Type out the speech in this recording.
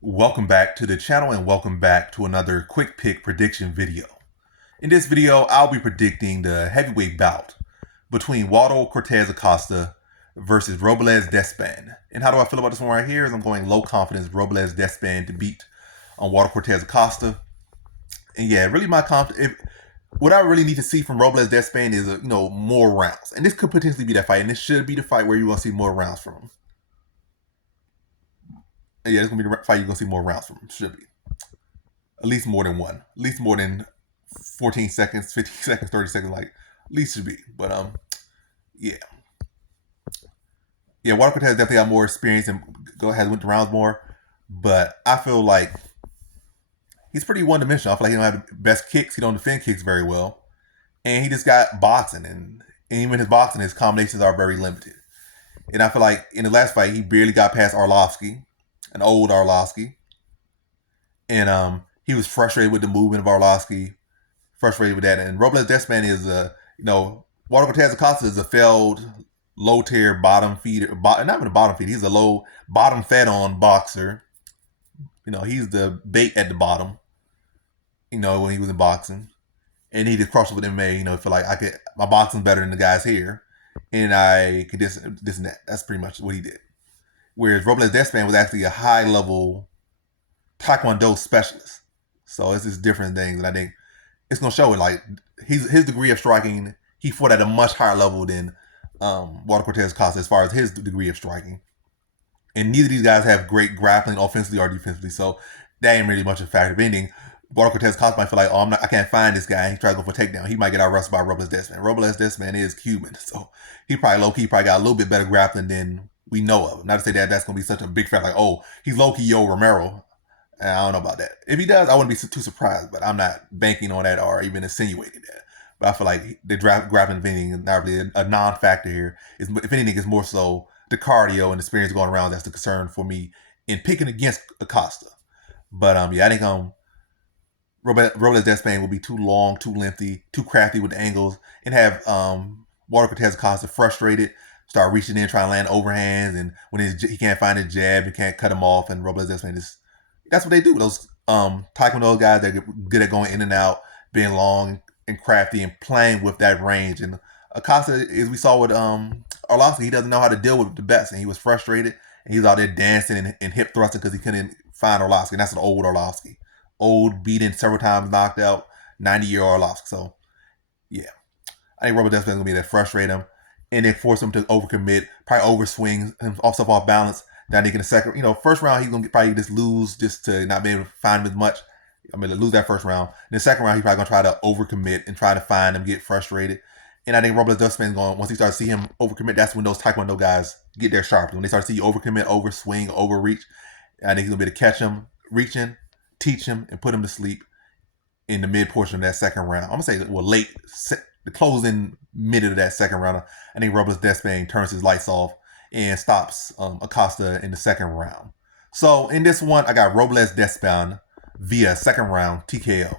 Welcome back to the channel and welcome back to another quick pick prediction video. In this video, I'll be predicting the heavyweight bout between Waldo Cortes Acosta versus Robelis Despaigne. And how do I feel about this one right here? Is I'm going low confidence Robelis Despaigne to beat on Waldo Cortes Acosta. And yeah, really my confidence. What I really need to see from Robelis Despaigne is more rounds. And this could potentially be that fight, and this should be the fight where you want to see more rounds from him. Yeah, it's gonna be the fight you're gonna see more rounds from him. Should be at least more than one, at least more than 14 seconds, 15 seconds, 30 seconds. Like at least should be. But yeah, Waldo Cortez definitely got more experience and has went the rounds more. But I feel like he's pretty one dimensional. I feel like he don't have the best kicks. He don't defend kicks very well, and he just got boxing, and even his boxing, his combinations are very limited. And I feel like in the last fight, he barely got past Arlovsky, an old Arlovsky. And he was frustrated with the movement of Arlovsky, frustrated with that. And Robelis Despaigne is Waldo Cortes Acosta is a failed low tier bottom feeder, not even a bottom feeder. He's a low bottom fed on boxer. He's the bait at the bottom. When he was in boxing, and he just crossed with MMA. Feel like my boxing's better than the guys here, and I could this and that. That's pretty much what he did. Whereas Robelis Despaigne was actually a high level Taekwondo specialist. So it's just different things, and I think it's gonna show it. Like his degree of striking, he fought at a much higher level than Waldo Cortes Acosta as far as his degree of striking. And neither of these guys have great grappling offensively or defensively, so that ain't really much of a factor. If anything, Waldo Cortes Acosta might feel like, I can't find this guy. He tries to go for a takedown. He might get out wrestled by Robelis Despaigne. Robelis Despaigne is Cuban, so he probably low key got a little bit better grappling than we know of. Not to say that that's gonna be such a big factor. Like, oh, he's low key Yo Romero. I don't know about that. If he does, I wouldn't be too surprised, but I'm not banking on that or even insinuating that. But I feel like the grappling thing is not really a non-factor here. If anything, it's more so the cardio and the experience going around that's the concern for me in picking against Acosta. But I think Robelis Despaigne will be too long, too lengthy, too crafty with the angles, and have Waldo Cortes Acosta frustrated, start reaching in, trying to land overhands, and when he can't find his jab, he can't cut him off, and Robelis Despaigne that's what they do. Those Taekwondo guys, they're good at going in and out, being long and crafty, and playing with that range. And Acosta, as we saw with Arlovsky, he doesn't know how to deal with the best, and he was frustrated, and he was out there dancing and hip thrusting because he couldn't find Arlovsky, and that's an old Arlovsky. Old, beaten several times, knocked out, 90-year-old Arlovsky. So, yeah. I think Robelis Despaigne is going to be there to frustrate him, and then force him to overcommit, probably overswing himself off balance. Then I think in the second, first round, he's going to probably just lose just to not be able to find him as much. I'm going to lose that first round. In the second round, he's probably going to try to overcommit and try to find him, get frustrated. And I think Robelis Despaigne is going, once he starts to see him overcommit, that's when those Taekwondo guys get their sharp. When they start to see you overcommit, overswing, overreach, I think he's going to be able to catch him reaching, teach him, and put him to sleep in the mid portion of that second round. I'm going to say, late, the closing minute of that second round. I think Robelis Despaigne turns his lights off and stops Acosta in the second round. So in this one, I got Robelis Despaigne via second round TKO.